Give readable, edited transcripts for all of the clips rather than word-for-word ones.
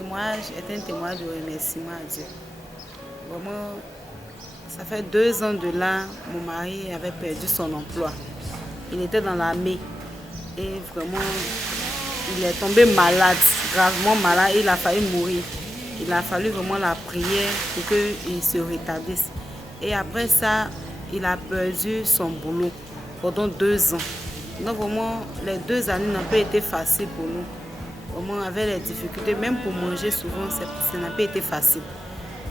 témoignage est un témoignage de remerciement à Dieu. Vraiment, ça fait 2 ans de là, mon mari avait perdu son emploi. Il était dans l'armée et vraiment, il est tombé malade, gravement malade, et il a failli mourir. Il a fallu vraiment la prière pour qu'il se rétablisse. Et après ça, il a perdu son boulot pendant 2 ans. Donc vraiment, les 2 années n'ont pas été faciles pour nous. Vraiment, avec les difficultés, même pour manger souvent, ça n'a pas été facile.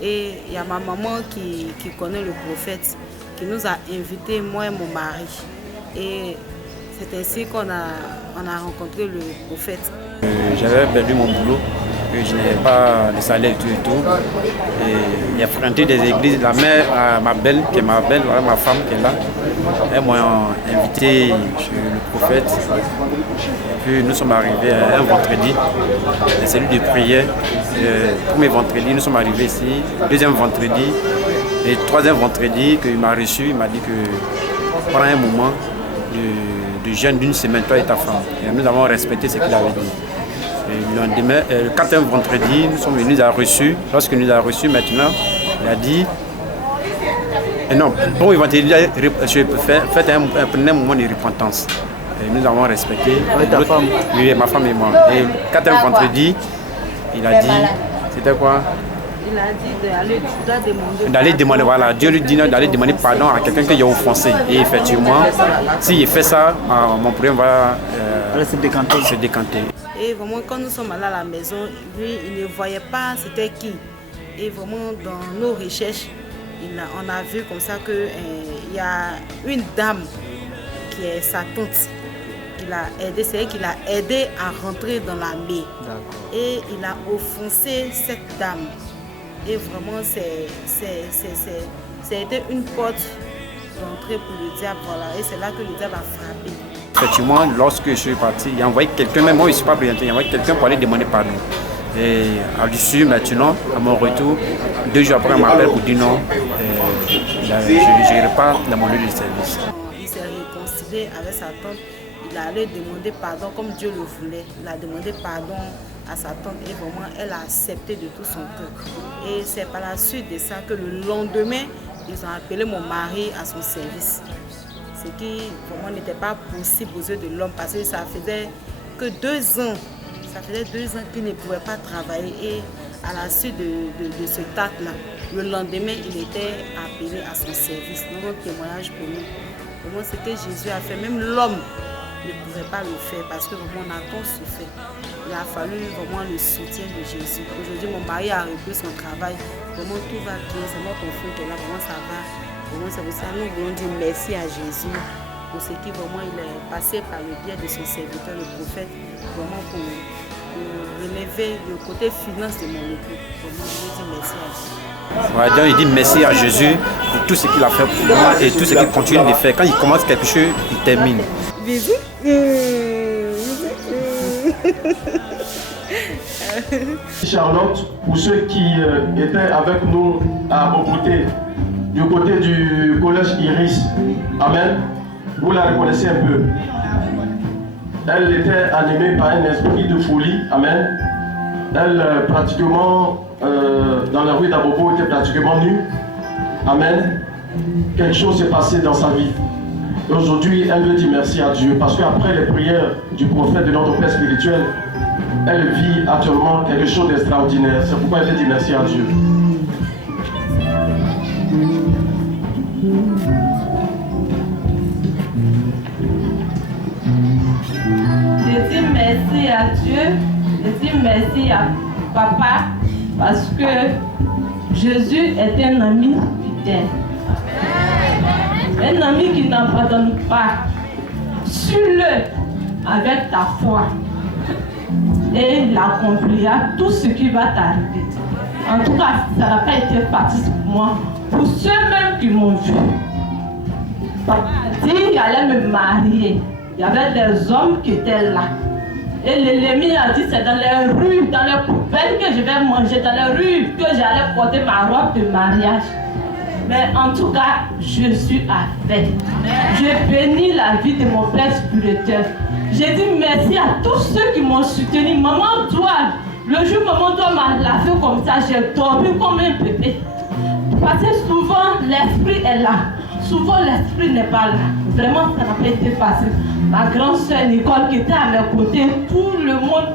Et il y a ma maman qui connaît le prophète, qui nous a invités, moi et mon mari. Et c'est ainsi qu'on a rencontré le prophète. J'avais perdu mon boulot, que je n'avais pas de salaire du tout. Et j'ai fréquenté des églises. La mère, ma belle, qui est ma belle, voilà ma femme qui est là, elles m'ont invité chez le prophète. Et puis nous sommes arrivés un vendredi, c'est celui de prière. Le premier vendredi, nous sommes arrivés ici. Le deuxième vendredi et le troisième vendredi qu'il m'a reçu, il m'a dit que pendant un moment de jeûne d'1 semaine, toi et ta femme. Et nous avons respecté ce qu'il avait dit. Et le lendemain, le 4e vendredi, nous sommes venus, nous a reçu. Lorsque nous a reçu maintenant, il a dit non, bon, il va te dire, faites un moment de repentance. Et nous avons respecté. Avec ta femme? Oui, ma femme et moi. Et le 4e vendredi, il a dit, c'était quoi? Il a dit d'aller demander, voilà, Dieu lui dit d'aller demander pardon à quelqu'un qui a offensé. Et effectivement, s'il fait ça, mon problème va se décanter. Et vraiment, quand nous sommes allés à la maison, lui, il ne voyait pas c'était qui. Et vraiment, dans nos recherches, on a vu comme ça qu'il y a une dame qui est sa tante. C'est elle qui l'a aidé à rentrer dans l'armée. Et il a offensé cette dame. Et vraiment, ça a été une porte d'entrée pour le diable. Voilà. Et c'est là que le diable a frappé. Effectivement, lorsque je suis parti, il a envoyé quelqu'un, même moi je ne suis pas présenté, il a envoyé quelqu'un pour aller demander pardon. Et à l'issue, maintenant, à mon retour, 2 jours après, il m'appelle pour dire non, je ne n'irai pas dans mon lieu de service. Il s'est réconcilié avec sa tante. Il allait demander pardon comme Dieu le voulait. Il a demandé pardon à sa tante et vraiment elle a accepté de tout son cœur. Et c'est par la suite de ça que le lendemain, ils ont appelé mon mari à son service. Ce qui vraiment n'était pas possible aux yeux de l'homme parce que ça faisait que 2 ans. Ça faisait 2 ans qu'il ne pouvait pas travailler et à la suite de ce acte-là, le lendemain, il était appelé à son service. Donc, un témoignage pour nous. Vraiment, ce que Jésus a fait, même l'homme ne pouvait pas le faire parce que vraiment on a tous souffert. Il a fallu vraiment le soutien de Jésus. Aujourd'hui, mon mari a repris son travail. Vraiment, tout va bien. C'est notre enfant qui est là. Vraiment, ça va. Vraiment, c'est pour ça que nous voulons dire merci à Jésus pour ce qui vraiment il est passé par le biais de son serviteur, le prophète, vraiment pour relever le côté finance de mon époux. Vraiment, je veux dire merci à Jésus. Ouais, donc il dit merci à Jésus pour tout ce qu'il a fait pour moi et tout ce qu'il continue de faire. Quand il commence quelque chose, il termine. Bisous. Charlotte, pour ceux qui étaient avec nous à Boboté, du côté du collège Iris, amen, vous la reconnaissez un peu. Elle était animée par un esprit de folie, amen. Elle, pratiquement, dans la rue d'Abobo, était pratiquement nue, amen. Quelque chose s'est passé dans sa vie. Aujourd'hui, elle veut dire merci à Dieu parce qu'après les prières du prophète de notre Père spirituel, elle vit actuellement quelque chose d'extraordinaire. C'est pourquoi elle veut dire merci à Dieu. Je dis merci à Dieu, je dis merci à Papa parce que Jésus est un ami fidèle. Un ami qui n'abandonne pas. Suis-le avec ta foi et il accomplira tout ce qui va t'arriver. En tout cas, ça n'a pas été facile pour moi. Pour ceux-mêmes qui m'ont vu, papa a dit qu'il allait me marier. Il y avait des hommes qui étaient là. Et l'ennemi a dit c'est dans les rues, dans les poubelles que je vais manger, dans les rues que j'allais porter ma robe de mariage. Mais en tout cas, je suis avec. Je bénis la vie de mon Père spirituel. Je dis merci à tous ceux qui m'ont soutenu. Maman Douane, Le jour où mon doigt m'a lavé comme ça, j'ai dormi comme un bébé. Parce que souvent, l'esprit est là. Souvent, l'esprit n'est pas là. Vraiment, ça n'a pas été facile. Ma grande soeur Nicole qui était à mes côtés, tout le monde,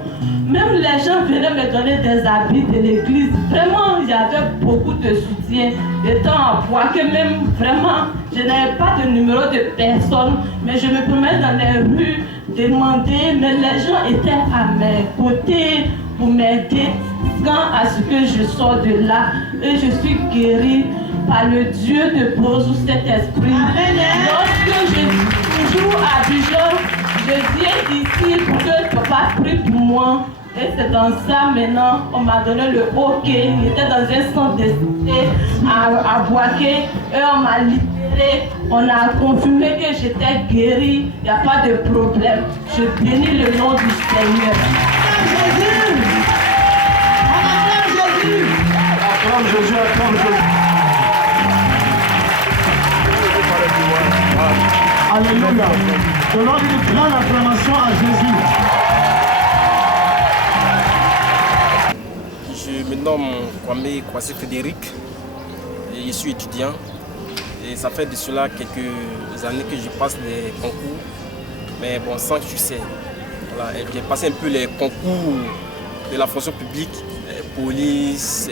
même les gens venaient me donner des habits de l'église. Vraiment, il y avait beaucoup de soutien. Étant à Boaké, même vraiment, je n'avais pas de numéro de personne, mais je me promenais dans les rues, demander, mais les gens étaient à mes côtés pour m'aider à ce que je sors de là et je suis guérie par le Dieu de Bozo, cet esprit. Lorsque je suis toujours à Dijon, je viens ici pour que papa prie pour moi. Et c'est dans ça maintenant, on m'a donné le OK. Il était dans un centre de santé à Boaké et on m'a libéré. On a confirmé que j'étais guérie. Il n'y a pas de problème. Je bénis le nom du Seigneur. Acclame Jésus, acclame Jésus. Alléluia. Donnons une grande acclamation à Jésus. Je me nomme Kwame Kwasi Frédéric et je suis étudiant. Et ça fait de cela quelques années que je passe les concours, mais bon, sans succès. Voilà, j'ai passé un peu les concours de la fonction publique, police,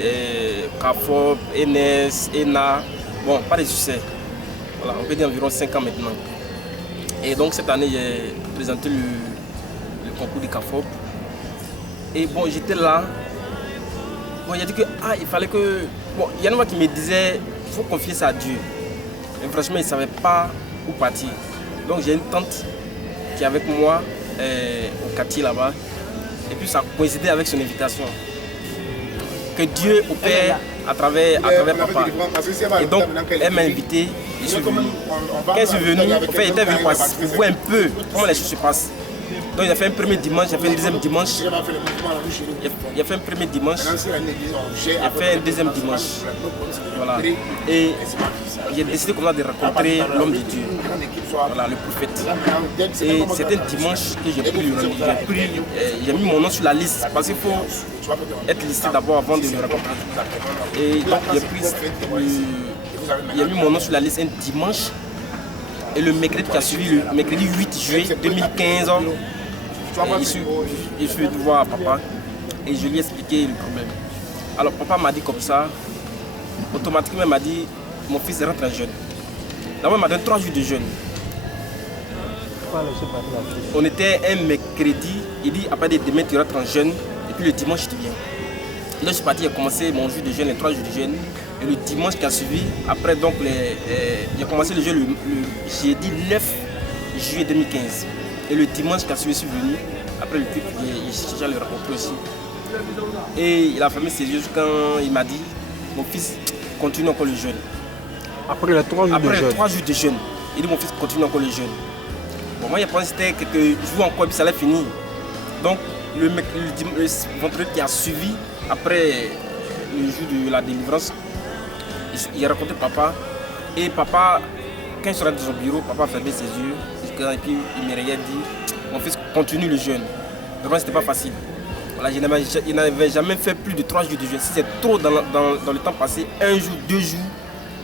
CAFOP, ENES, ENA, bon, pas de succès. Voilà, on peut dire environ 5 ans maintenant. Et donc cette année, j'ai présenté le concours du CAFOP. Et bon, j'étais là. Bon, j'ai dit que il fallait que... Bon, il y en a qui me disaient il faut confier ça à Dieu. Mais franchement, ils ne savaient pas où partir. Donc j'ai une tante qui est avec moi au quartier là-bas. Et puis ça coïncidait avec son invitation. Que Dieu opère à travers papa. Et donc elle m'a invité, je suis venu. Quand je suis venu, en fait, il était venu pour voir un peu comment les choses se passent. Donc il a fait un premier dimanche, il a fait un deuxième dimanche. Il a fait un premier dimanche, il a fait un deuxième dimanche. Voilà. Et j'ai décidé comme ça de rencontrer l'homme de Dieu, voilà, le prophète. Et c'était un dimanche que j'ai pris le rendez-vous. J'ai mis mon nom sur la liste parce qu'il faut être listé d'abord avant de le rencontrer. Et donc j'ai mis mon nom sur la liste un dimanche. Et le mercredi qui a suivi, le mercredi 8 juillet 2015, je suis venu voir papa et je lui ai expliqué le problème. Alors papa m'a dit comme ça, automatiquement il m'a dit, mon fils rentre en jeûne. D'abord il m'a donné 3 jours de jeûne. On était un mercredi, il dit après demain tu rentres en jeûne et puis le dimanche tu viens. Là je suis parti, j'ai commencé mon jour de jeûne, les 3 jours de jeûne. Et le dimanche qui a suivi, après donc j'ai commencé le jeûne le jeudi 9 juillet 2015. Et le dimanche qui a suivi, je suis venu. Après le culte, j'ai le rencontré aussi. Et il a fermé ses yeux quand il m'a dit, mon fils, continue encore le jeûne. Après les 3 jours de jeûne. Après les 3 jours de jeûne. Il dit, mon fils, continue encore le jeûne. Bon, moi, je pensais que c'était quelques jours encore et puis ça allait finir. Donc, le vendredi qui a suivi, après le jour de la délivrance, il a rencontré papa. Et papa, quand il sera dans son bureau, papa a fermé ses yeux. Et puis il me regarde et dit, mon fils, continue le jeûne. Vraiment, c'était pas facile. Voilà, je n'avais jamais fait plus de 3 jours de jeûne. Si c'est trop dans le temps passé, 1 jour, 2 jours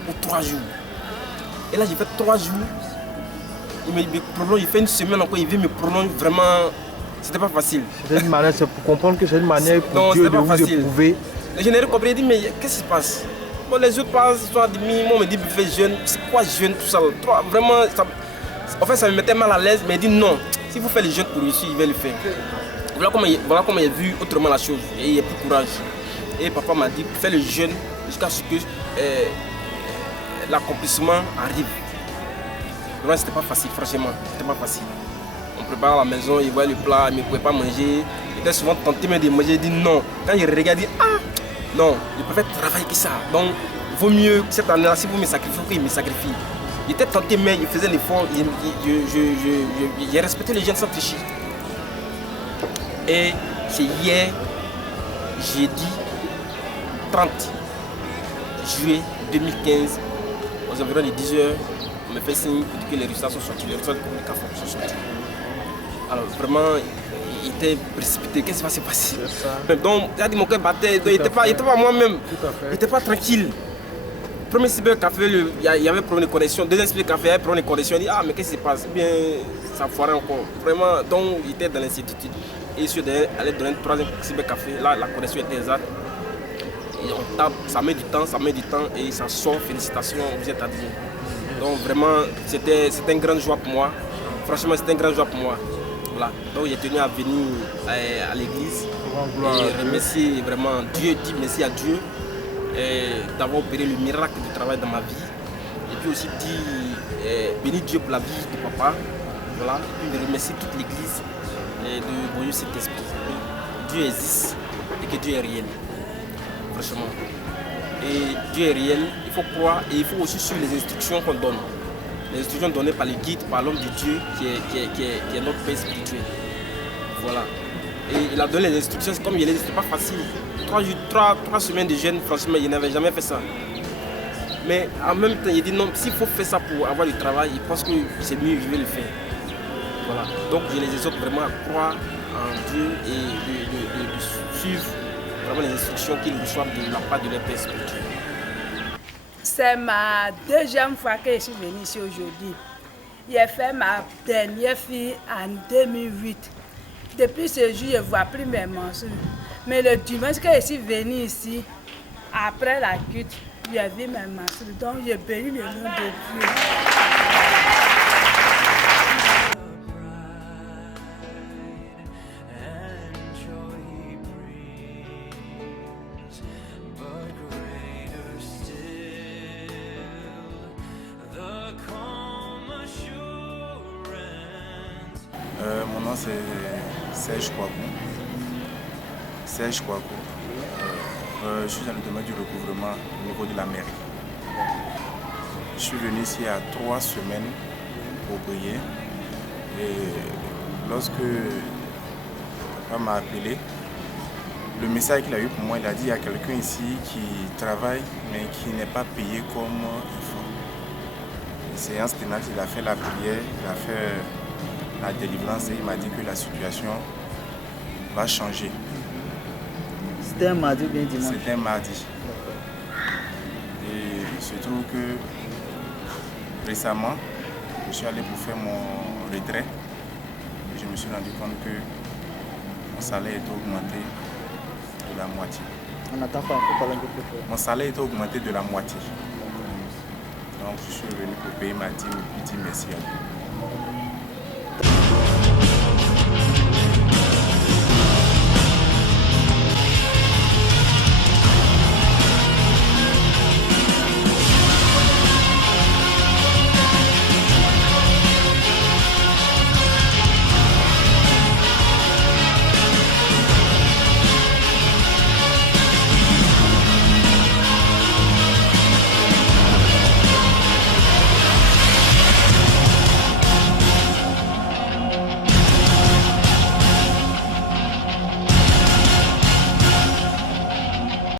ou 3 jours. Et là, j'ai fait 3 jours. Il me prolonge, il fait une semaine encore, il veut me prolonger. Vraiment, c'était pas facile. C'est une manière, c'est pour comprendre que c'est une manière pour Dieu de vous éprouver. Je n'ai rien compris, il dit, mais qu'est-ce qui se passe? Bon, les autres passent, ils sont admis, moi on me dit, fais jeûne, c'est quoi jeûne, tout ça. Vraiment, ça, en fait, ça me mettait mal à l'aise, mais il dit non, si vous faites le jeûne pour réussir, il va le faire. Voilà comment il a vu autrement la chose, et il a plus courage. Et papa m'a dit, fais le jeûne jusqu'à ce que l'accomplissement arrive. Vraiment, c'était pas facile, franchement, c'était pas facile. On prépare à la maison, il voit le plat, il ne pouvait pas manger. Il était souvent tenté même de manger, il dit non. Quand il regarde, il dit non, je préfère travailler que ça. Donc, il vaut mieux cette année-là, si vous me sacrifiez, il me sacrifie. Il était tenté, mais il faisait l'effort. J'ai respecté les jeunes sans tricher. Et c'est hier, jeudi 30 juillet 2015, aux environs de 10 h, on me fait signe que les résultats sont sortis, les résultats de CAFOP sont sortis. Alors vraiment, il était précipité. Qu'est-ce qui va se passer? Donc, il a dit mon cœur battait. Il n'était pas moi-même. Il n'était pas tranquille. Premier cybercafé, il y avait problème de connexion. Deuxième cybercafé, il y avait problème de connexion. Il dit ah mais qu'est-ce qui se passe? Bien, ça foirait encore. Vraiment, donc il était dans l'incertitude. Et je suis allé donner un troisième cybercafé. Là, la connexion était exacte. Et on tape, ça met du temps et ça sort. Félicitations, vous êtes admis. Donc vraiment, c'était une grande joie pour moi. Franchement, c'était une grande joie pour moi. Voilà. Donc j'ai tenu à venir à l'église et remercier vraiment Dieu, dire merci à Dieu d'avoir opéré le miracle du travail dans ma vie. Et puis aussi dire bénir Dieu pour la vie de papa. Voilà. Et puis de remercier toute l'église de Boyau Saint-Esprit. Dieu existe et que Dieu est réel. Franchement. Et Dieu est réel, il faut croire et il faut aussi suivre les instructions qu'on donne. Les instructions données par le guide, par l'homme de Dieu qui est notre Père spirituel. Voilà. Et il a donné les instructions, comme il a dit, c'était pas facile. 3 semaines de jeûne, franchement, il n'avait jamais fait ça. Mais en même temps, il dit non, s'il faut faire ça pour avoir du travail, il pense que c'est mieux, je vais le faire. Voilà. Donc je les exhorte vraiment à croire en Dieu et de suivre vraiment les instructions qu'ils reçoivent de la part de leur Père spirituel. C'est ma deuxième fois que je suis venue ici aujourd'hui. J'ai fait ma dernière fille en 2008. Depuis ce jour, je ne vois plus mes mensonges. Mais le dimanche que je suis venue ici, après la culte, j'ai vu mes mensonges. Donc, je bénis le nom de Dieu. Mon nom c'est Serge Kouakou. Je suis dans le domaine du recouvrement au niveau de la mairie. Je suis venu ici il y a 3 semaines pour prier. Et lorsque papa m'a appelé, le message qu'il a eu pour moi, il a dit il y a quelqu'un ici qui travaille mais qui n'est pas payé comme il faut. Séance ténacre, il a fait la prière, il a fait la délivrance et il m'a dit que la situation va changer. C'était un mardi ou bien dimanche? C'était un mardi. Et il se trouve que récemment, je suis allé pour faire mon retrait et je me suis rendu compte que mon salaire était augmenté de la moitié. On attend pas, on peut parler un peu plus fort. Mon salaire était augmenté de la moitié. Donc je suis venu pour payer ma dîme et puis dire merci à Dieu.